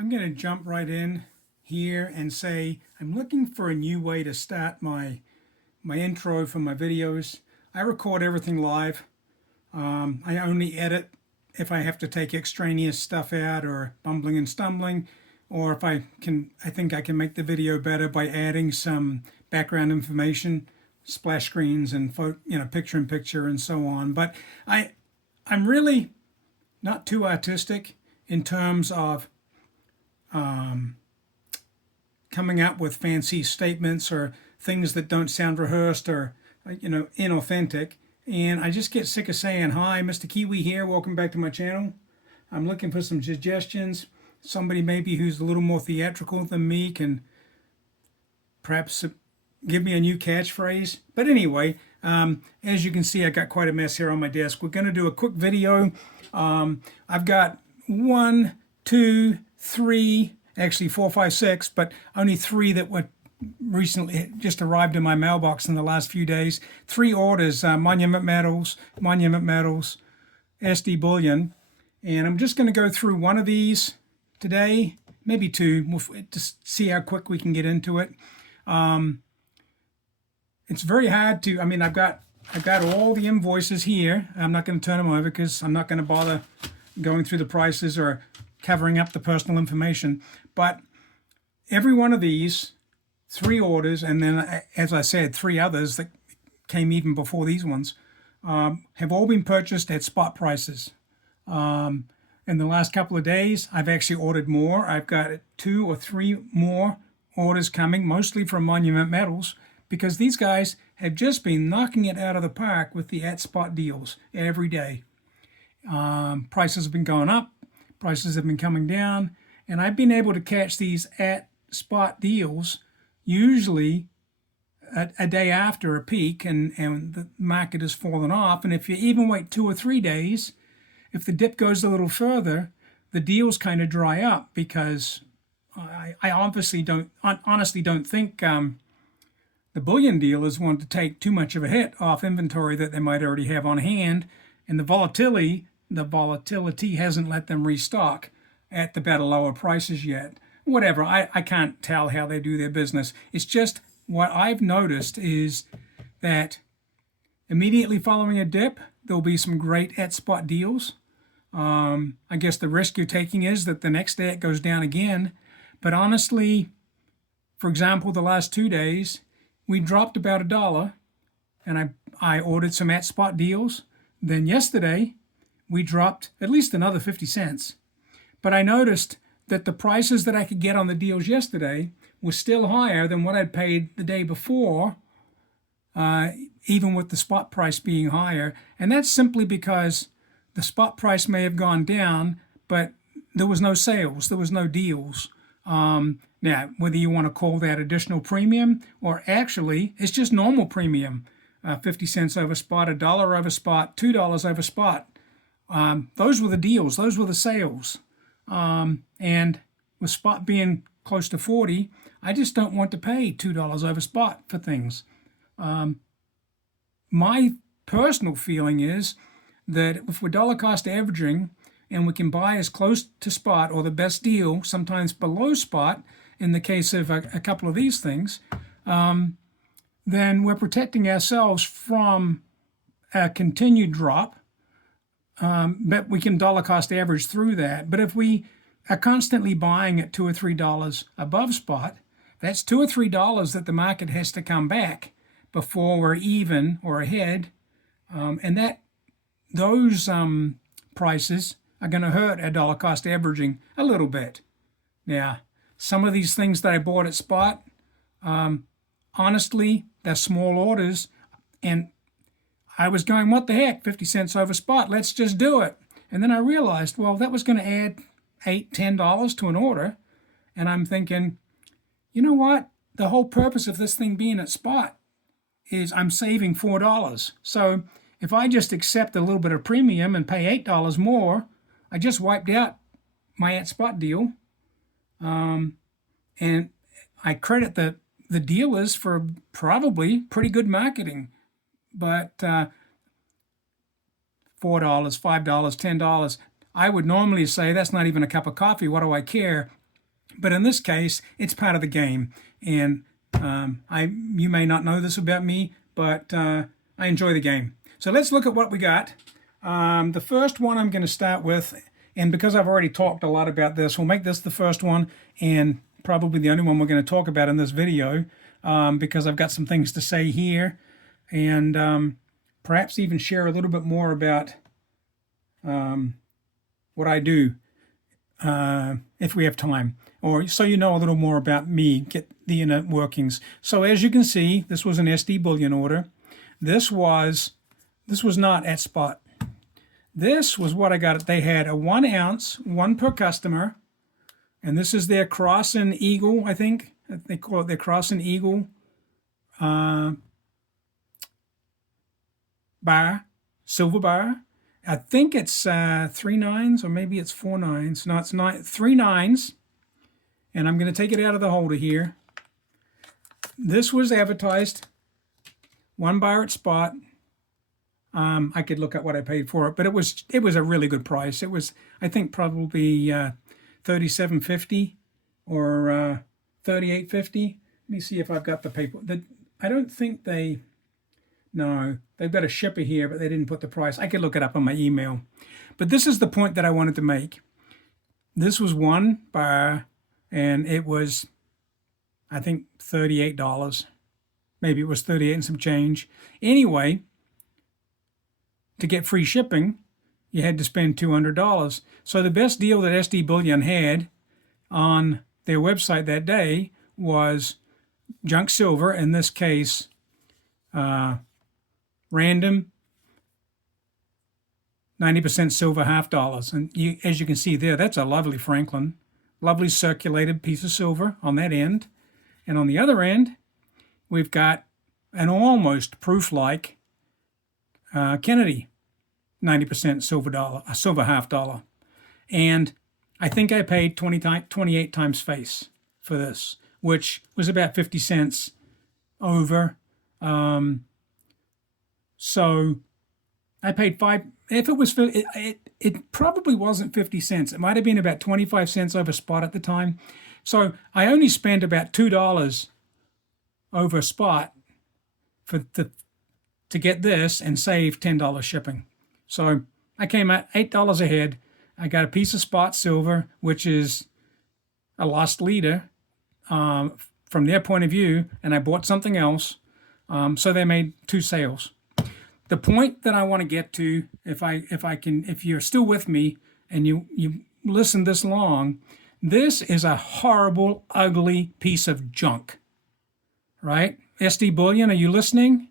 I'm going to jump right in here and say I'm looking for a new way to start my intro for my videos. I record everything live. I only edit if I have to take extraneous stuff out or bumbling and stumbling, or if I think I can make the video better by adding some background information, splash screens and picture in picture and so on. But I'm really not too artistic in terms of coming up with fancy statements or things that don't sound rehearsed or inauthentic. And I just get sick of saying, "Hi, MrKiwi here, welcome back to my channel. I'm looking for some suggestions. Somebody maybe who's a little more theatrical than me can perhaps give me a new catchphrase." But anyway, as you can see, I got quite a mess here on my desk. We're going to do a quick video. I've got 1, 2, 3, actually 4, 5, 6, but only 3 that were recently just arrived in my mailbox in the last few days. 3 orders, Monument Metals, SD Bullion. And I'm just going to go through one of these today, maybe 2, just see how quick we can get into it. It's very hard to, I've got all the invoices here. I'm not going to turn them over because I'm not going to bother going through the prices or covering up the personal information. But every one of these 3 orders, and then, as I said, 3 others that came even before these ones, have all been purchased at spot prices. In the last couple of days, I've actually ordered more. I've got 2 or 3 more orders coming, mostly from Monument Metals, because these guys have just been knocking it out of the park with the at-spot deals every day. Prices have been going up, prices have been coming down, and I've been able to catch these at-spot deals usually a day after a peak, and the market has fallen off. And if you even wait 2 or 3 days, if the dip goes a little further, the deals kind of dry up, because I honestly don't think the bullion dealers want to take too much of a hit off inventory that they might already have on hand, and the volatility hasn't let them restock at the better lower prices yet. Whatever, I can't tell how they do their business. It's just what I've noticed is that immediately following a dip, there'll be some great at-spot deals. I guess the risk you're taking is that the next day it goes down again. But honestly, for example, the last 2 days, we dropped about $1, and I ordered some at-spot deals. Then yesterday, we dropped at least another 50 cents. But I noticed that the prices that I could get on the deals yesterday were still higher than what I'd paid the day before, even with the spot price being higher. And that's simply because the spot price may have gone down, but there was no sales, there was no deals. Now, whether you want to call that additional premium, or actually it's just normal premium, 50 cents over spot, $1 over spot, $2 over spot. Those were the deals, those were the sales. And with spot being close to 40, I just don't want to pay $2 over spot for things. My personal feeling is that if we're dollar cost averaging and we can buy as close to spot or the best deal, sometimes below spot, in the case of a couple of these things, then we're protecting ourselves from a continued drop. But we can dollar cost average through that. But if we are constantly buying at $2 or $3 above spot, that's $2 or $3 that the market has to come back before we're even or ahead, and those prices are going to hurt our dollar cost averaging a little bit. Now, some of these things that I bought at spot, honestly, they're small orders, and I was going, what the heck, 50 cents over spot, let's just do it. And then I realized, well, that was going to add $8, $10 to an order. And I'm thinking, you know what? The whole purpose of this thing being at spot is I'm saving $4. So if I just accept a little bit of premium and pay $8 more, I just wiped out my at spot deal. And I credit the dealers for probably pretty good marketing. But $4, $5, $10, I would normally say that's not even a cup of coffee. What do I care? But in this case, it's part of the game. And you may not know this about me, but I enjoy the game. So let's look at what we got. The first one I'm going to start with, and because I've already talked a lot about this, we'll make this the first one and probably the only one we're going to talk about in this video, because I've got some things to say here, and perhaps even share a little bit more about what I do if we have time, or so you know a little more about me, get the inner workings. So as you can see, this was an SD Bullion order. This was not at spot. This was what I got. They had a 1 ounce, one per customer, and this is their Cross and Eagle, I think. They call it their Cross and Eagle bar, silver bar. I think it's 3 9s, or maybe it's 4 9s. No, it's not 3 9s. And I'm going to take it out of the holder here. This was advertised 1 bar at spot. I could look at what I paid for it, but it was a really good price. It was, I think, probably $37.50 or $38.50. Let me see if I've got the paper. I don't think no, they've got a shipper here, but they didn't put the price. I could look it up on my email. But this is the point that I wanted to make. This was 1 bar, and it was, I think, $38. Maybe it was 38 and some change. Anyway, to get free shipping, you had to spend $200. So the best deal that SD Bullion had on their website that day was junk silver, in this case, random 90% silver $half. And as you can see there, that's a lovely Franklin, lovely circulated piece of silver on that end. And on the other end, we've got an almost proof-like Kennedy, 90% silver $half. And I think I paid 28 times face for this, which was about 50 cents over. So I paid if it was, it probably wasn't 50 cents. It might have been about 25 cents over spot at the time. So I only spent about $2 over spot to get this and save $10 shipping. So I came out $8 ahead. I got a piece of spot silver, which is a lost leader from their point of view, and I bought something else. So they made 2 sales. The point that I want to get to, if you're still with me and you listen this long, this is a horrible, ugly piece of junk, right? SD Bullion, are you listening?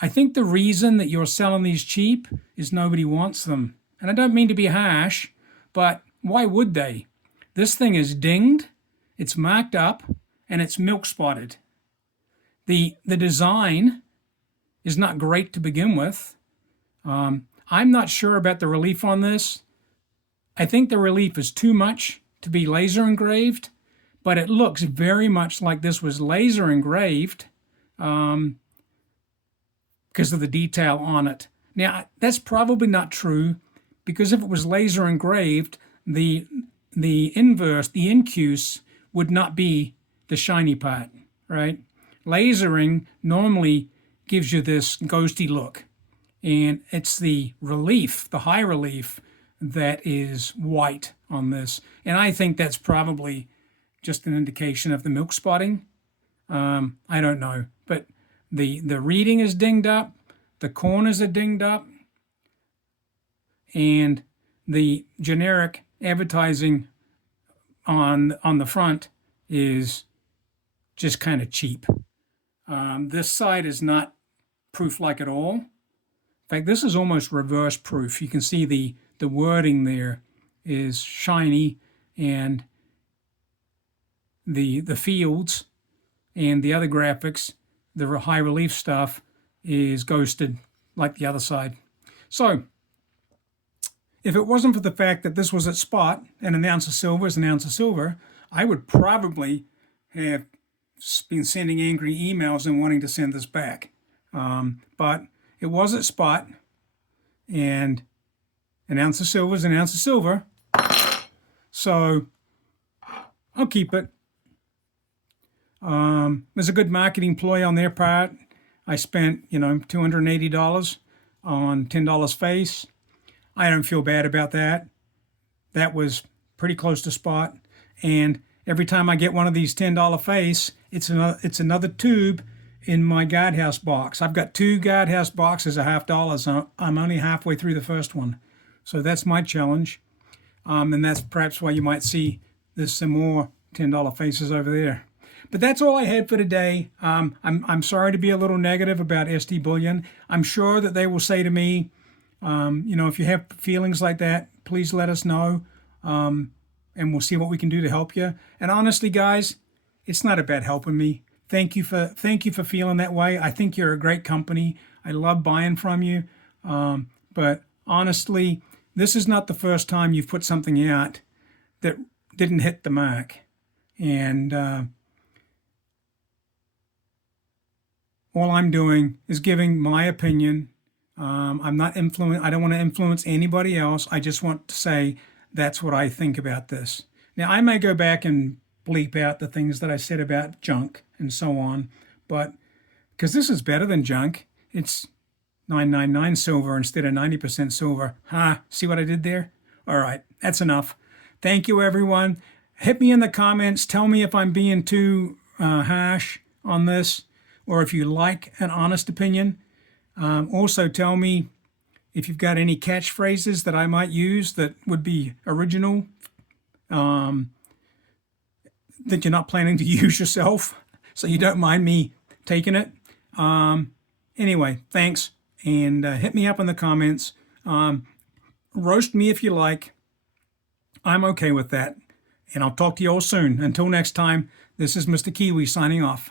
I think the reason that you're selling these cheap is nobody wants them. And I don't mean to be harsh, but why would they? This thing is dinged, it's marked up, and it's milk spotted. The design is not great to begin with. I'm not sure about the relief on this. I think the relief is too much to be laser engraved, but it looks very much like this was laser engraved because of the detail on it. Now, that's probably not true, because if it was laser engraved, the inverse, the incuse, would not be the shiny part, right? Lasering normally gives you this ghosty look, and it's the relief, the high relief, that is white on this. And I think that's probably just an indication of the milk spotting. I don't know, but the reading is dinged up, the corners are dinged up, and the generic advertising on the front is just kind of cheap. This side is not proof-like at all. In fact, this is almost reverse proof. You can see the wording there is shiny, and the fields and the other graphics, the high relief stuff, is ghosted like the other side. So if it wasn't for the fact that this was at spot and an ounce of silver is an ounce of silver, I would probably have been sending angry emails and wanting to send this back. But it was at spot, and an ounce of silver is an ounce of silver. So I'll keep it. There's a good marketing ploy on their part. I spent, $280 on $10 face. I don't feel bad about that. That was pretty close to spot. And every time I get one of these $10 face, it's another tube in my guardhouse box. I've got 2 guardhouse boxes at $half. So I'm only halfway through the first one. So that's my challenge. And that's perhaps why you might see there's some more $10 faces over there. But that's all I had for today. I'm sorry to be a little negative about SD Bullion. I'm sure that they will say to me, if you have feelings like that, please let us know, and we'll see what we can do to help you. And honestly, guys, it's not about helping me. Thank you for feeling that way. I think you're a great company. I love buying from you. But honestly, this is not the first time you've put something out that didn't hit the mark. And all I'm doing is giving my opinion. I'm not I don't want to influence anybody else. I just want to say that's what I think about this. Now, I may go back and bleep out the things that I said about junk and so on, but because this is better than junk, it's 999 silver instead of 90% silver. See what I did there? All right, that's enough. Thank you, everyone. Hit me in the comments. Tell me if I'm being too harsh on this, or if you like an honest opinion. Also, tell me if you've got any catchphrases that I might use that would be original, that you're not planning to use yourself, so you don't mind me taking it. Anyway, thanks, and hit me up in the comments. Roast me if you like. I'm okay with that. And I'll talk to you all soon. Until next time, this is Mr. Kiwi signing off.